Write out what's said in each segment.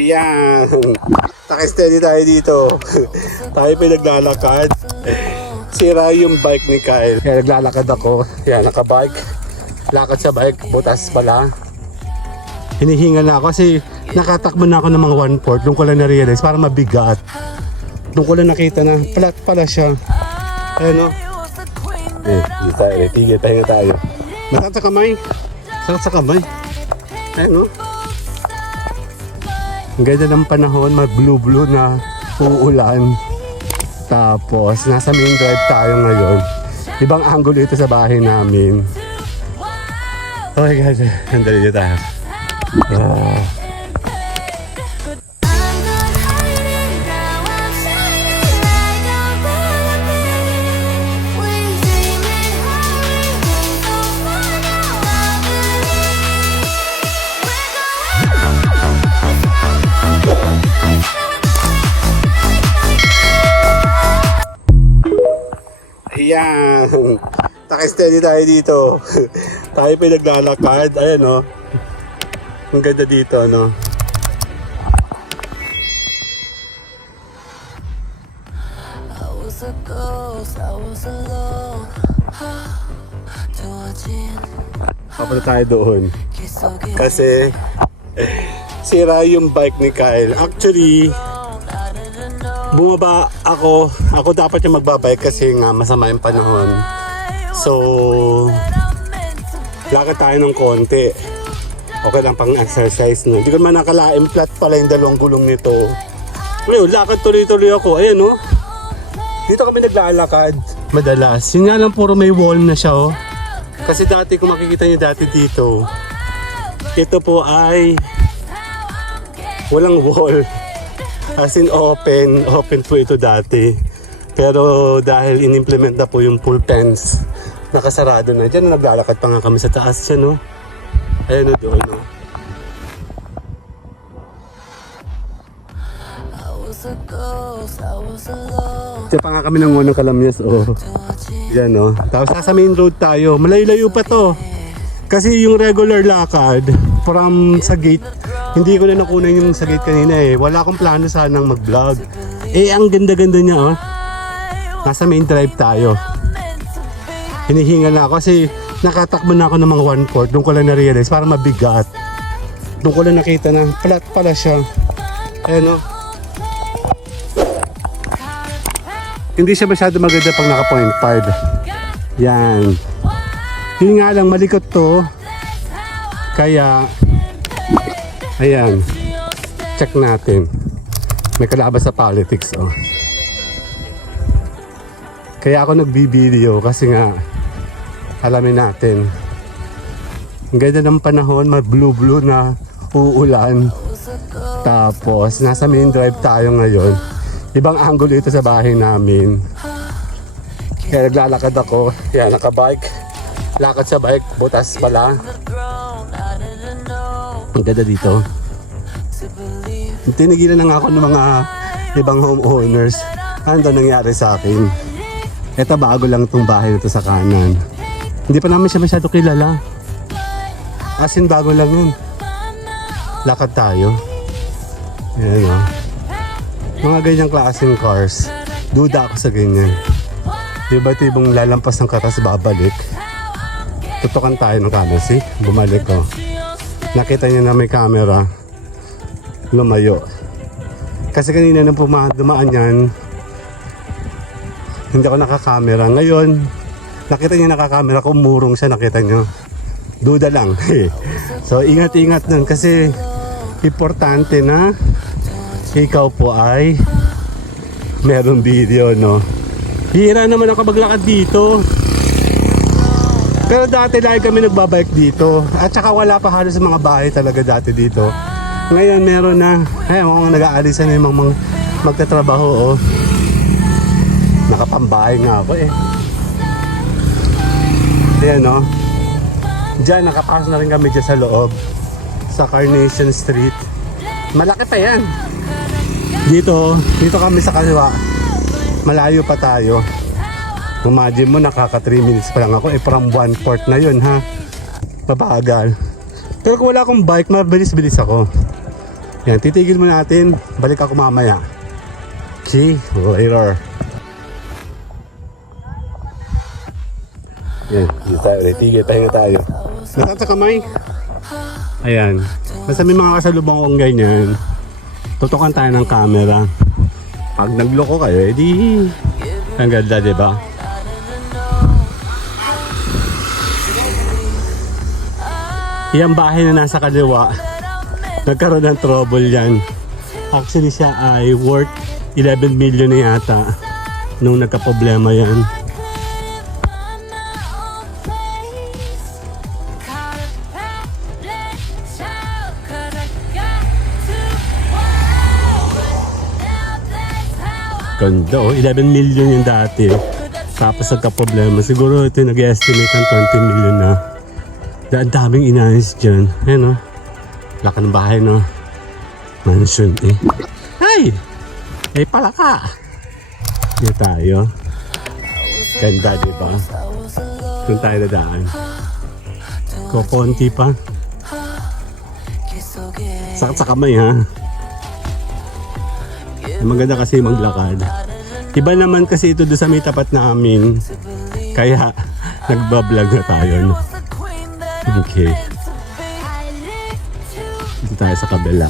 Yan. Naka-steady tayo dito. Tayo pinaglalakad. Sira yung bike ni Kyle. Kaya naglalakad ako. Yan, naka-bike. Lakad sa bike. Butas pala. Hinihinga na ako kasi nakatakbo na ako ng mga 1/4. Doon ko lang na-realize. Parang mabigat. Doon ko lang nakita na flat pala siya. Ayan o. Dito tayo. Tigil. Pahinga tayo. Masakit sa kamay. Masakit sa kamay. Ayan o. Ang ganda ng panahon, mag-blue-blue na uulan. Tapos, nasa main drive tayo ngayon. Ibang angle ito sa bahay namin. Oh my God, andali dito tayo. Ayan. Naka-steady tayo dito. Tayo pinaglalakad. Ayan o. Ang ganda dito, no? Papunta tayo doon. Kasi sira yung bike ni Kyle. Actually, bumaba ako. Ako dapat yung magbabike kasi nga masama yung panahon. So, lakad tayo ng konti. Okay lang pang exercise, no? Hindi ko naman nakalain flat pala yung dalawang gulong nito. Ngayon, lakad tuloy-tuloy ako. Ayan, no? Dito kami naglalakad madalas. Yun nga lang, puro may wall na siya, oh. Kasi dati, kung makikita niyo dati dito, ito po ay walang wall. As in open po ito dati. Pero dahil in-implement na po yung full fence, nakasarado na. Diyan na naglalakad pa nga kami sa taas siya, no? Ayan na doon, no? Diyan pa nga kami ng unang kalamyas, oh. Diyan, no? Tapos nasa main road tayo. Malayo-layo pa to. Kasi yung regular lakad from sa gate, hindi ko na nakunan yung sa gate kanina eh. Wala akong plano sanang mag-vlog. Eh, ang ganda-ganda niya, oh. Nasa main drive tayo. Hinihinga na ako kasi nakatakbo na ako ng mga 1/4. Doon ko lang na-realize. Parang mabigat. Doon ko lang nakita na flat pala siya. Ayan, oh. Hindi siya masyado maganda pag naka 0.5. Yan. Yun nga lang, malikot to. Kaya, ayan. Check natin. May kalabas sa politics, oh. Kaya ako nagbibideo kasi nga, alamin natin. Ang ganda ng panahon, mag-blue-blue na uulan. Tapos, nasa main drive tayo ngayon. Ibang angle ito sa bahay namin. Kaya naglalakad ako. Yan, naka-bike. Lakad sa bike, butas pala. Ang ganda dito. Tinigilan na nga ako ng mga ibang homeowners. Ano daw nangyari sa akin? Ito bago lang itong bahay nito sa kanan. Hindi pa namin siya masyado kilala. As in bago lang yun. Lakad tayo. Ayan, o. Mga ganyang klaseng cars. Duda ako sa ganyan. Iba't ibang lalampas ng katas babalik. Tutukan tayo ng camera. See? Bumalik ko. Nakita niya na may camera. Lumayo. Kasi kanina nang dumaan yan, hindi ako nakakamera. Ngayon, nakita niya nakakamera ko, umurong siya, nakita niyo. Duda lang. So, ingat-ingat nun kasi importante na ikaw po ay meron video, no? Hira naman ako maglakad dito. Pero dati lagi kami nagbabike dito. At saka wala pa halos sa mga bahay talaga dati dito. Ngayon meron na. Ay, mga nag-aalisan na yung mga magtatrabaho, oh. Nakapambahay nga ako, eh. Ayan, no? Diyan, nakapasok na rin kami dyan sa loob. Sa Carnation Street. Malaki pa yan. Dito kami sa kaliwa. Malayo pa tayo. Imagine mo, nakaka 3 minutes pa lang ako. Eh, from 1/4 na yun, ha? Mabagal. Pero kung wala akong bike, mabilis-bilis ako. Yan, titigil mo natin. Balik ako mamaya. Okay, later. Yan, dito tayo ulit. Tigil, pahinga tayo. Masakit sa kamay. Ayan. Basta may mga kasalubong kong ganyan. Tutukan tayo ng camera. Pag nagloko kayo, edi ang ganda, diba? Yung bahay na nasa kaliwa, nagkaroon ng trouble yan. Actually siya ay worth 11 million na yata nung nagka-problema yan. Ganda oh, 11 million yung dati. Tapos nagka-problema. Siguro ito nag-estimate ng 20 million na. Ang daming inayos dyan. Ayan o. Laka ng bahay no. Mansion eh. Ay! Eh palaka! Yan tayo. Ganda diba? Doon tayo dadaan. Kukunti pa. Sakit sa kamay ha. Maganda kasi maglakad. Iba naman kasi ito doon sa may tapat namin. Kaya nagbablog na tayo no? Okay. Dito tayo sa kabila.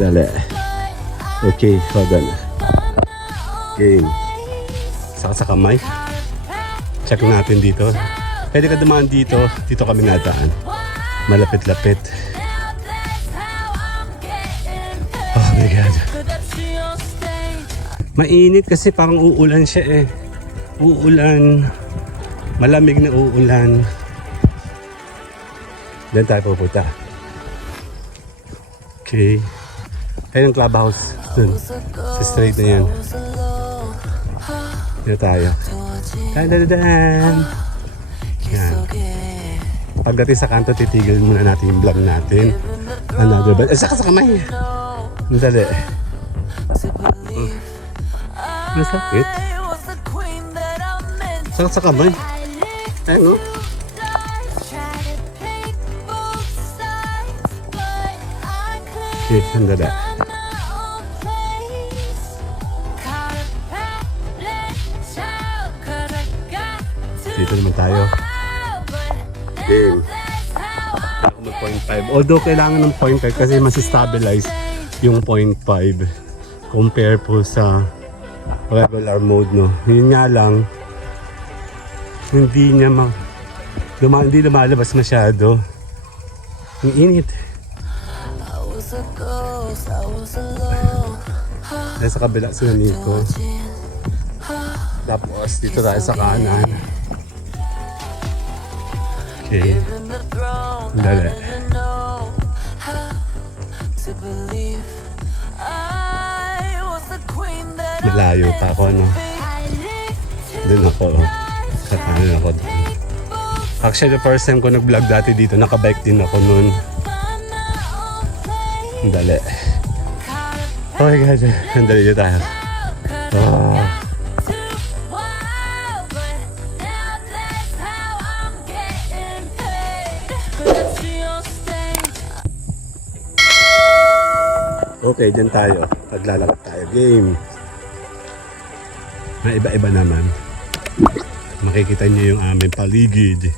Dali. Okay, hold on. Okay. Saka sa kamay. Check natin dito. Pwede ka dumaan dito. Dito kami nadaan. Malapit-lapit. Oh my God. Mainit kasi parang uulan siya eh. Uulan. Malamig na uulan. Diyan tayo pupunta. Okay. Ayun ang clubhouse. Dun. Sa straight na yan. Diyan tayo. Dan. Yan. Pagdating sa kanto, titigil muna natin yung vlog natin. Another bad. Saka sa kamay. Dali. Masakit. Sakit sa kamay. Ayun o. Okay, sandali. Dito naman tayo. Game. Ako mag 0.5. Although kailangan ng 0.5 kasi mas stabilize yung 0.5 compare po sa regular mode no. Yun nga lang hindi niya hindi lumalabas masyado. Ang init. Dahil sa kabila sila Nico. Tapos dito tayo sa kanan. Okay. Dali. Malayo pa ako no. Doon ako. Sa kanan ako doon. Actually, the first time ko nag-vlog dati dito, nakabike din ako noon. Dali. Oh my God. Dali dito tayo. Oh. Okay, dyan tayo. Paglalakad tayo. Game. May iba-iba naman. Makikita niyo yung aming paligid.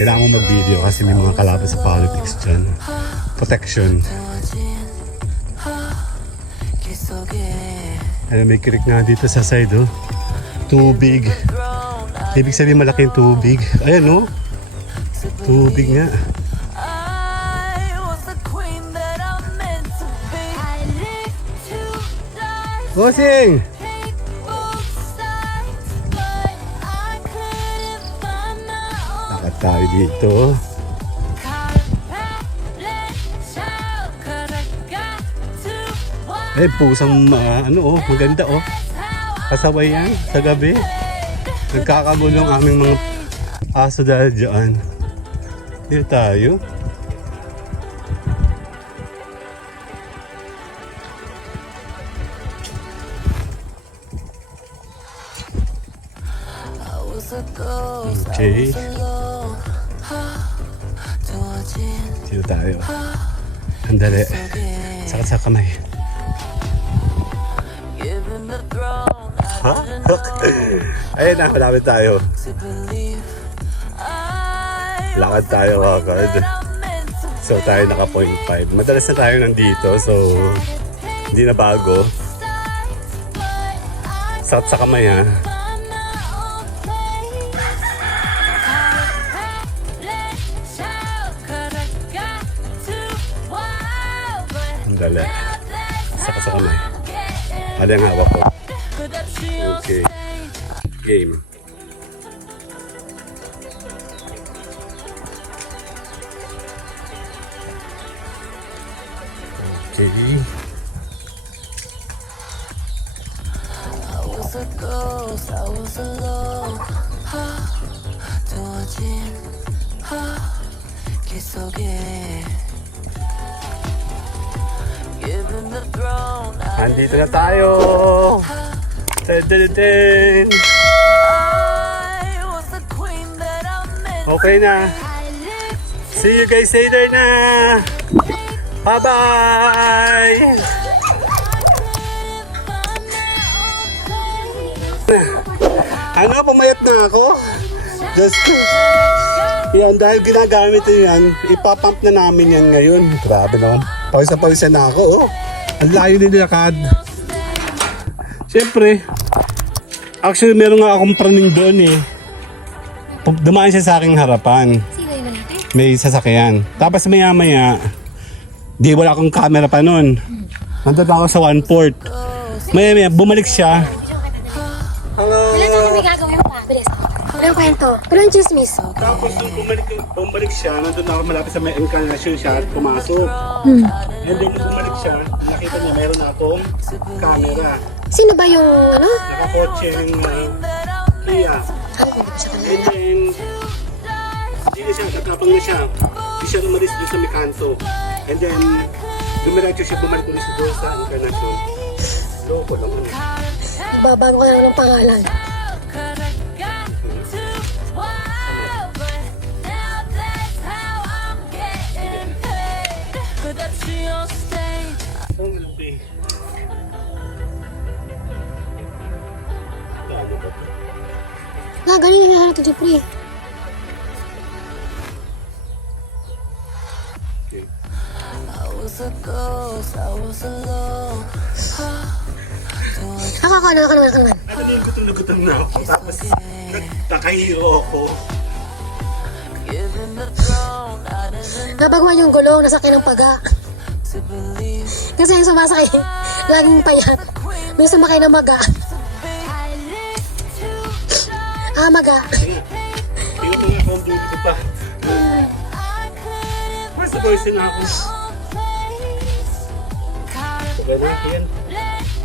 Kailangan mo mag-video kasi may mga kalaban sa politics dyan. Protection. Ano, may creek nga dito sa side, oh. Tubig. Ibig sabihin malaking tubig. Ayan, oh. Tubig nga. Bossing! Lakad tayo dito. Eh, pusang ano oh, maganda oh. Kasaway yan sa gabi. Nagkakagulo ang aming mga aso dahil dyan. Dito tayo. Okay. tayo. Andali. Sakit sa kamay. Ha? Ayun na, malapit tayo. Lakad tayo agad. So tayo naka 0.5. Madalas na tayo nandito, so hindi na bago. Sakit sa kamay ha. Dali. Saka sa kamay. Ano yung hawak ko? Okay. Game. Okay. I was a ghost, I was alone. 두어진 길 속에 given the throne. Andito na tayo! Ten. I was the queen that I meant. Okay na. See you guys later na! Bye-bye! Ano, pumayat na ako? Just yan, dahil ginagamit na yan, ipapump na namin yan ngayon. Grabe naman. Pawisa na ako, oh. Ang layo nilakad. Siyempre, actually meron nga akong praning doon eh. Dumaan siya sa aking harapan. Sino yun natin? May sasakyan. Tapos maya-maya, di wala akong camera pa nun. Nandun ako sa 1/4. Maya-maya, bumalik siya. Wala na kami gagawin pa. Bilis. Walang kwento. Walang chismis. Tapos nung bumalik siya, nandun ako malapit sa may incarnation siya at pumasok. And then nung bumalik siya, nakita niya meron akong camera. Sino ba yung ano? Nakakotse ng Kia. Ay, hindi ko siya And kanina. then, hindi na siya, nagkapang na siya. Hindi siya umalis doon sa may kanto. And then, dumiretso siya, bumalik ulit siya doon sa incarnation. Loko naman. Ibabago ka na lang ng pangalan. Ang laki. Ano ba ito? Galing yung hinahanap ko, Jeffrey. Okay. I was a ghost, I was alone. Ako naman. Ano yung gutom na ako? Tapos, nakahiro ako. Given the throne, I didn't Nabaguan yung gulong, nasakyan ng paga. to believe. Kasi yung sumasakay, laging payat. May sumakay ng maga. Maga. Tingnan mo nga kung dulo ko pa. Basta voice na ako. Okay na, yan.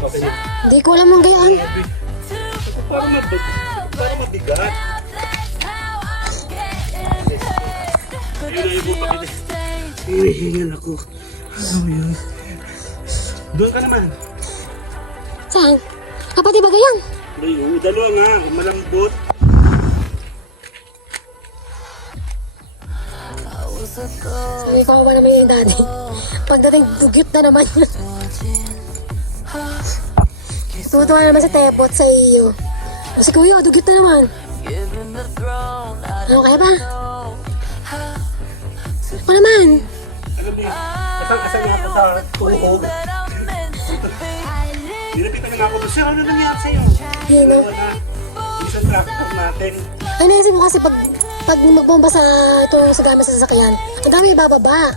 Okay na. Hindi ko alam ang gayaan. Grabe. Parang mabigat. Yun na yung bupak ito. Hinihingal ako. Ano yun? Doon ka naman. Saan? Pati ba gayang? Ayun, dalawa nga. Malambot. I was a ghost. Sabi ko ba naman yung daddy? Pagdating, dugyot na naman yun. Tutuwa naman sa tepot sa iyo. O si kuya, dugyot na naman. Given the throne, I Ano kaya ba? know. Ako naman. Alam niyo, kasang-kasang nga ako sa tuhog. That I meant to be. Nilapitan na nga ako. Sir, ano nangyari sa'yo? Yun o. Wala. Isang traffic stop natin. Ay, naisip mo kasi pag magbomba sa itong sa gamit sa sasakyan, ang dami ibababa.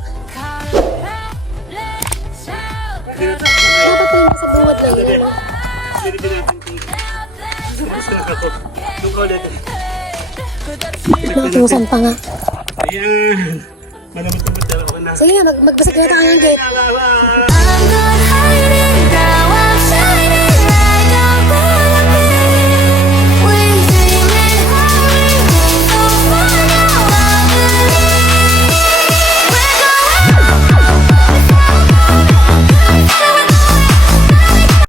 Dapat pa yung sa buwat lang yun. Silipin natin kung saan ako. Doon ka ulit. Natusan pa nga. Ayan. Malamot-lamot na ako na. Sige na, magbasag na tayo ng gate. Bye-bye!